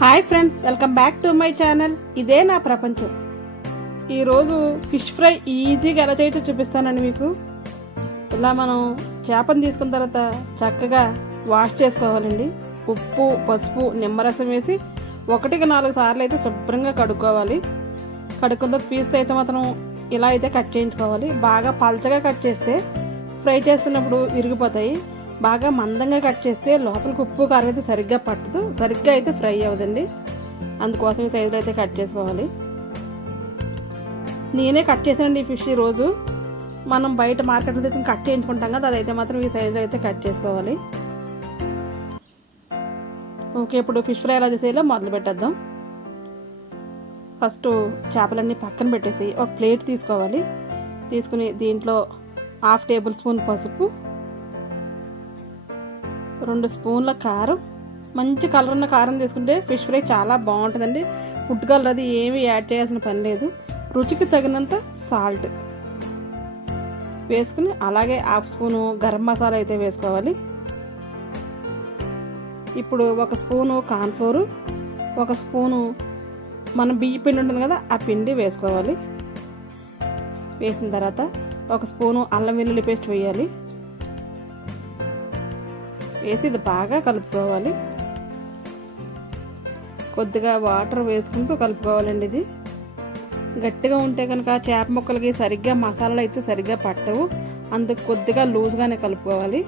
Hi friends, welcome back to my channel. ఇదే నా ప్రపంచం. ఈరోజు ఫిష్ ఫ్రై ఈజీగా ఎలా చేయొచ్చో చూపిస్తానండి మీకు. ఇలా మనం చేపను తీసుకున్న తర్వాత చక్కగా వాష్ చేసుకోవాలండి. ఉప్పు, పసుపు, నిమ్మరసం వేసి 1-4 సార్లు అయితే శుభ్రంగా కడుక్కోవాలి. కడుక్కున్న పీస్ అయితే మాత్రం ఇలా అయితే కట్ చేయించుకోవాలి. బాగా పల్చగా కట్ చేస్తే ఫ్రై చేస్తున్నప్పుడు విరిగిపోతాయి. బాగా మందంగా కట్ చేస్తే లోపలికి ఉప్పు కారం అయితే సరిగ్గా పట్టదు, సరిగ్గా అయితే ఫ్రై అవ్వదండి. అందుకోసం ఈ సైజులో అయితే కట్ చేసుకోవాలి. నేనే కట్ చేసానండి ఈ ఫిష్. ఈరోజు మనం బయట మార్కెట్లో అయితే కట్ చేయించుకుంటాం కదా, అదైతే మాత్రం ఈ సైజులో అయితే కట్ చేసుకోవాలి. ఓకే, ఇప్పుడు ఫిష్ ఫ్రై ఎలా చేసేలా మొదలు పెట్టేద్దాం. ఫస్ట్ చేపలన్నీ పక్కన పెట్టేసి ఒక ప్లేట్ తీసుకోవాలి. తీసుకుని దీంట్లో 1/2 టేబుల్ స్పూన్ పసుపు, 2 స్పూన్ల కారం, మంచి కలర్ ఉన్న కారం తీసుకుంటే ఫిష్ ఫ్రై చాలా బాగుంటుందండి. ఫుడ్ కలర్ అది ఏమీ యాడ్ చేయాల్సిన పని లేదు. రుచికి తగినంత సాల్ట్ వేసుకుని అలాగే 1/2 స్పూను గరం మసాలా అయితే వేసుకోవాలి. ఇప్పుడు 1 స్పూను కార్న్ఫ్లోరు, 1 స్పూను మన బియ్య పిండి ఉంటుంది కదా, ఆ పిండి వేసుకోవాలి. వేసిన తర్వాత 1 స్పూను అల్లం వెల్లుల్లి పేస్ట్ వేయాలి. వేసి ఇది బాగా కలుపుకోవాలి. కొద్దిగా వాటర్ వేసుకుంటూ కలుపుకోవాలండి. ఇది గట్టిగా ఉంటే కనుక చేప ముక్కలకి సరిగ్గా మసాలాలు అయితే సరిగ్గా పట్టవు. అందుకు కొద్దిగా లూజ్గానే కలుపుకోవాలి.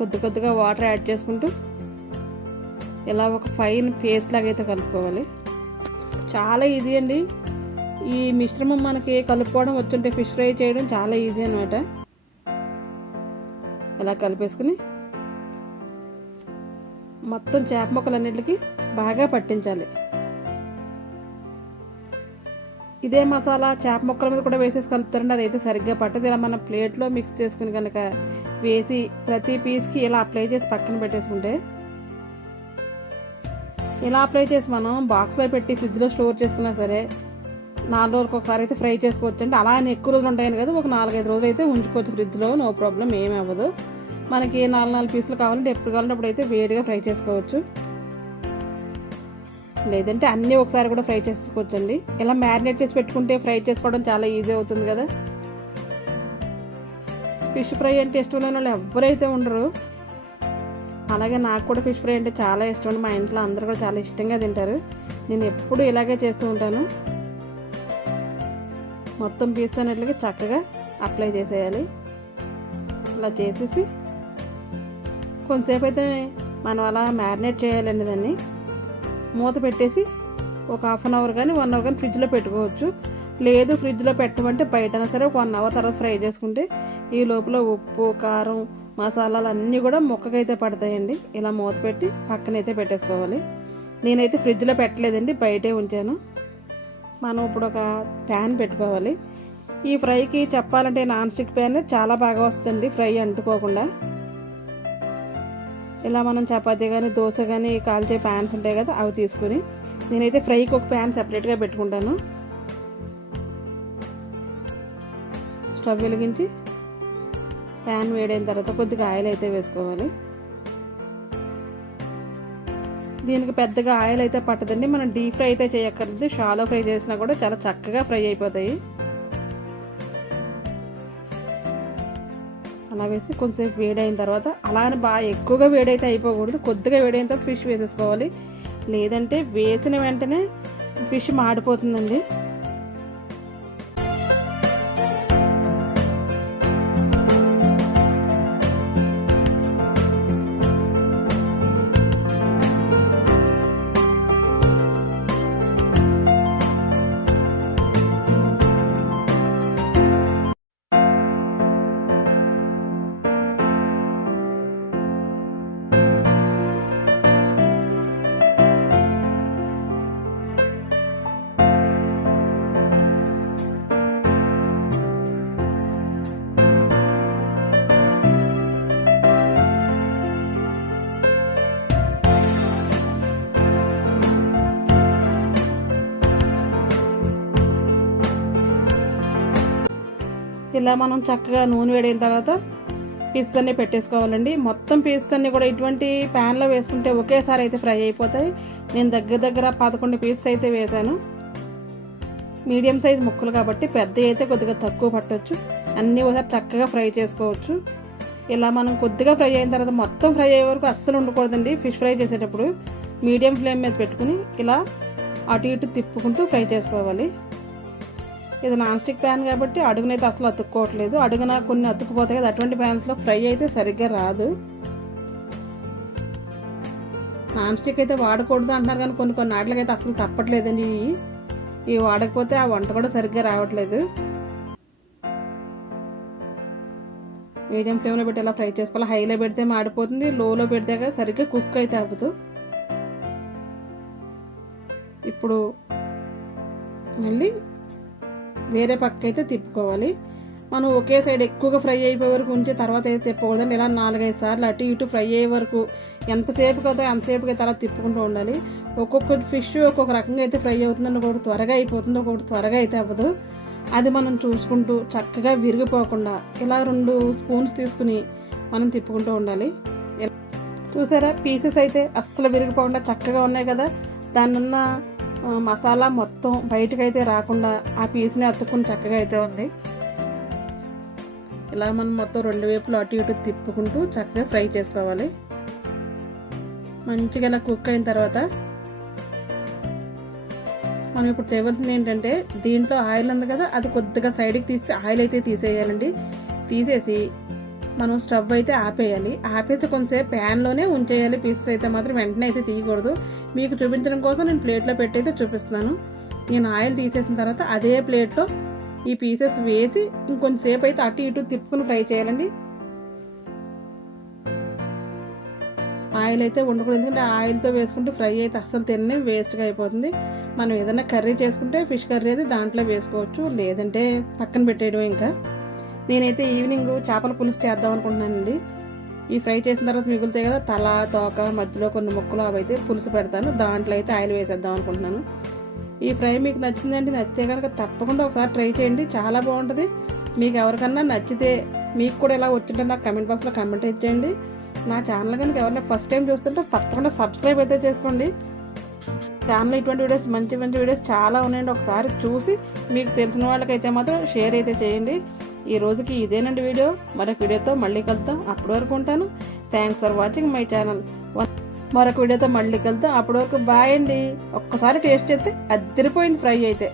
కొద్దిగా వాటర్ యాడ్ చేసుకుంటూ ఇలా ఒక ఫైన్ పేస్ట్ లాగా అయితే కలుపుకోవాలి. చాలా ఈజీ అండి. ఈ మిశ్రమం మనకి కలుపుకోవడం వచ్చుంటే ఫిష్ ఫ్రై చేయడం చాలా ఈజీ అనమాట. ఇలా కలిపేసుకుని మొత్తం చేప ముక్కలన్నిటికి బాగా పట్టించాలి. ఇదే మసాలా చేప ముక్కల మీద కూడా వేసేసి కలుపుతారండి, అదైతే సరిగ్గా పట్టదు. ఇలా మనం ప్లేట్లో మిక్స్ చేసుకుని కనుక వేసి ప్రతి పీస్కి ఇలా అప్లై చేసి పక్కన పెట్టేసుకుంటే, ఇలా అప్లై చేసి మనం బాక్స్లో పెట్టి ఫ్రిడ్జ్లో స్టోర్ చేసుకున్నా సరే 4 రోజులకు ఒకసారి అయితే ఫ్రై చేసుకోవచ్చు అండి. అలా అని ఎక్కువ రోజులు ఉంటాయని కదా, ఒక 4-5 రోజులు అయితే ఉంచుకోవచ్చు ఫ్రిడ్జ్లో. నో ప్రాబ్లం, ఏమి అవ్వదు. మనకి 4 పీసులు కావాలంటే ఎప్పుడు కావాలంటే అప్పుడు అయితే వేడిగా ఫ్రై చేసుకోవచ్చు. లేదంటే అన్నీ ఒకసారి కూడా ఫ్రై చేసుకోవచ్చు అండి. ఇలా మ్యారినేట్ చేసి పెట్టుకుంటే ఫ్రై చేసుకోవడం చాలా ఈజీ అవుతుంది కదా. ఫిష్ ఫ్రై అంటే ఇష్టం లేని వాళ్ళు ఎవరైతే ఉండరు. అలాగే నాకు కూడా ఫిష్ ఫ్రై అంటే చాలా ఇష్టం అండి. మా ఇంట్లో అందరూ కూడా చాలా ఇష్టంగా తింటారు. నేను ఎప్పుడు ఇలాగే చేస్తూ ఉంటాను. మొత్తం పీస్ అన్నిటికి చక్కగా అప్లై చేసేయాలి. అలా చేసేసి కొంతసేపు అయితే మనం అలా మ్యారినేట్ చేయాలండి. దాన్ని మూత పెట్టేసి ఒక 1/2 అవర్ కానీ 1 అవర్ కానీ ఫ్రిడ్జ్లో పెట్టుకోవచ్చు. లేదు ఫ్రిడ్జ్లో పెట్టమంటే బయటైనా సరే ఒక 1 అవర్ తర్వాత ఫ్రై చేసుకుంటే ఈ లోపల ఉప్పు, కారం, మసాలాలు అన్నీ కూడా ముక్కకైతే పడతాయండి. ఇలా మూత పెట్టి పక్కనైతే పెట్టేసుకోవాలి. నేనైతే ఫ్రిడ్జ్లో పెట్టలేదండి, బయటే ఉంచాను. మనం ఇప్పుడు ఒక ప్యాన్ పెట్టుకోవాలి. ఈ ఫ్రైకి చెప్పాలంటే నాన్ స్టిక్ ప్యాన్ చాలా బాగా వస్తుంది, ఫ్రై అంటుకోకుండా. ఇలా మనం చపాతీ కానీ దోశ కానీ కాల్చే ప్యాన్స్ ఉంటాయి కదా, అవి తీసుకుని నేనైతే ఫ్రైకి ఒక ప్యాన్ సెపరేట్గా పెట్టుకుంటాను. స్టవ్ వెలిగించి ప్యాన్ వేడైన తర్వాత కొద్దిగా ఆయిల్ అయితే వేసుకోవాలి. దీనికి పెద్దగా ఆయిల్ అయితే పట్టదండి. మనం డీప్ ఫ్రై అయితే చేయక్కర్లేదు, షాలో ఫ్రై చేసినా కూడా చాలా చక్కగా ఫ్రై అయిపోతాయి. అలా వేసి కొంచెంసేపు వేడైన తర్వాత, అలానే బాగా ఎక్కువగా వేడైతే అయిపోకూడదు, కొద్దిగా వేడైన తర్వాత ఫిష్ వేసేసుకోవాలి. లేదంటే వేసిన వెంటనే ఫిష్ మాడిపోతుందండి. ఇలా మనం చక్కగా నూనె వేడైన తర్వాత పీసెస్ అన్నీ పెట్టేసుకోవాలండి. మొత్తం పీసెస్ అన్నీ కూడా ఇటువంటి ప్యాన్లో వేసుకుంటే ఒకేసారి అయితే ఫ్రై అయిపోతాయి. నేను దగ్గర 11 పీసెస్ అయితే వేసాను. మీడియం సైజ్ ముక్కలు కాబట్టి పెద్ద అయితే కొద్దిగా తక్కువ పట్టవచ్చు. అన్నీ ఒకసారి చక్కగా ఫ్రై చేసుకోవచ్చు. ఇలా మనం కొద్దిగా ఫ్రై అయిన తర్వాత మొత్తం ఫ్రై అయ్యే వరకు అస్సలు ఉండకూడదండి. ఫిష్ ఫ్రై చేసేటప్పుడు మీడియం ఫ్లేమ్ మీద పెట్టుకుని ఇలా అటు ఇటు తిప్పుకుంటూ ఫ్రై చేసుకోవాలి. ఇది నాన్ స్టిక్ ప్యాన్ కాబట్టి అడుగునైతే అసలు అతుక్కోవట్లేదు. అడుగున కొన్ని అతుక్కుపోతాయి కదా, అటువంటి ప్యాన్స్లో ఫ్రై అయితే సరిగ్గా రాదు. నాన్ స్టిక్ అయితే వాడకూడదు అంటున్నారు కానీ కొన్ని నాట్లకైతే అసలు తప్పట్లేదండి. ఇవి వాడకపోతే ఆ వంట కూడా సరిగ్గా రావట్లేదు. మీడియం ఫ్లేమ్లో పెట్టి ఇలా ఫ్రై చేసుకోవాలి. హైలో పెడితే మాడిపోతుంది, లోలో పెడితే సరిగ్గా కుక్ అయితే అవ్వదు. ఇప్పుడు మళ్ళీ వేరే పక్క అయితే తిప్పుకోవాలి. మనం ఒకే సైడ్ ఎక్కువగా ఫ్రై అయిపోయే వరకు ఉంచి తర్వాత అయితే తిప్పకూడదండి. ఇలా 4-5 సార్లు అటు ఇటు ఫ్రై అయ్యే వరకు ఎంతసేపు కదా అంతసేపుకి అయితే అలా తిప్పుకుంటూ ఉండాలి. ఒక్కొక్క ఫిష్ ఒక్కొక్క రకంగా అయితే ఫ్రై అవుతుందండి. ఒకటి త్వరగా అయిపోతుంది, ఒకటి త్వరగా అయితే అవ్వదు. అది మనం చూసుకుంటూ చక్కగా విరిగిపోకుండా ఇలా 2 స్పూన్స్ తీసుకుని మనం తిప్పుకుంటూ ఉండాలి. చూసారా, పీసెస్ అయితే అస్సలు విరిగిపోకుండా చక్కగా ఉన్నాయి కదా. దాని ఉన్న మసాలా మొత్తం బయటకు అయితే రాకుండా ఆ పీస్ని అతుక్కుని చక్కగా అయితే ఉంది. ఇలా మనం మొత్తం 2 వైపులు అటు ఇటు తిప్పుకుంటూ చక్కగా ఫ్రై చేసుకోవాలి. మంచిగా ఇలా కుక్ అయిన తర్వాత మనం ఇప్పుడు చేయవలసింది ఏంటంటే, దీంట్లో ఆయిల్ ఉంది కదా, అది కొద్దిగా సైడ్కి తీసి ఆయిల్ అయితే తీసేయాలండి. తీసేసి మనం స్టవ్ అయితే ఆపేయాలి. ఆపేసి కొంతసేపు ప్యాన్లోనే ఉంచేయాలి. పీసెస్ అయితే మాత్రం వెంటనే అయితే తీయకూడదు. మీకు చూపించడం కోసం నేను ప్లేట్లో పెట్టి అయితే చూపిస్తున్నాను. నేను ఆయిల్ తీసేసిన తర్వాత అదే ప్లేట్లో ఈ పీసెస్ వేసి ఇంకొంచెంసేపు అయితే అటు ఇటు తిప్పుకుని ఫ్రై చేయాలండి. ఆయిల్ అయితే ఉండకూడదు, ఎందుకంటే ఆయిల్తో వేసుకుంటే ఫ్రై అయితే అస్సలు తిననే వేస్ట్గా అయిపోతుంది. మనం ఏదైనా కర్రీ చేసుకుంటే ఫిష్ కర్రీ అయితే దాంట్లో వేసుకోవచ్చు, లేదంటే పక్కన పెట్టేయడం. ఇంకా నేనైతే ఈవినింగ్ చేపల పులుసు చేద్దాం అనుకుంటున్నానండి. ఈ ఫ్రై చేసిన తర్వాత మిగులుతాయి కదా తల, తోక, మధ్యలో కొన్ని ముక్కలు, అవి అయితే పులుసు పెడతాను. దాంట్లో అయితే ఆయిల్ వేసేద్దాం అనుకుంటున్నాను. ఈ ఫ్రై మీకు నచ్చిందండి. నచ్చితే కనుక తప్పకుండా ఒకసారి ట్రై చేయండి, చాలా బాగుంటుంది. మీకు ఎవరికన్నా నచ్చితే మీకు కూడా ఎలా వచ్చింటే నాకు కమెంట్ బాక్స్లో కమెంట్ ఇచ్చేయండి. నా ఛానల్ కనుక ఎవరైనా ఫస్ట్ టైం చూస్తుంటే తప్పకుండా సబ్స్క్రైబ్ అయితే చేసుకోండి. ఛానల్ ఇటువంటి వీడియోస్ మంచి వీడియోస్ చాలా ఉన్నాయండి. ఒకసారి చూసి మీకు తెలిసిన వాళ్ళకైతే మాత్రం షేర్ అయితే చేయండి. ఈ రోజుకి ఇదేనండి వీడియో. మరొక వీడియోతో మళ్ళీ కలుద్దాం. అప్పటి వరకు ఉంటాను. Thanks for watching my channel. మరొక వీడియోతో మళ్ళీ కలుద్దాం. అప్పటి వరకు బాయ్ అండి. ఒక్కసారి టేస్ట్ చేస్తే అదిరిపోయింది ఫ్రై అయితే.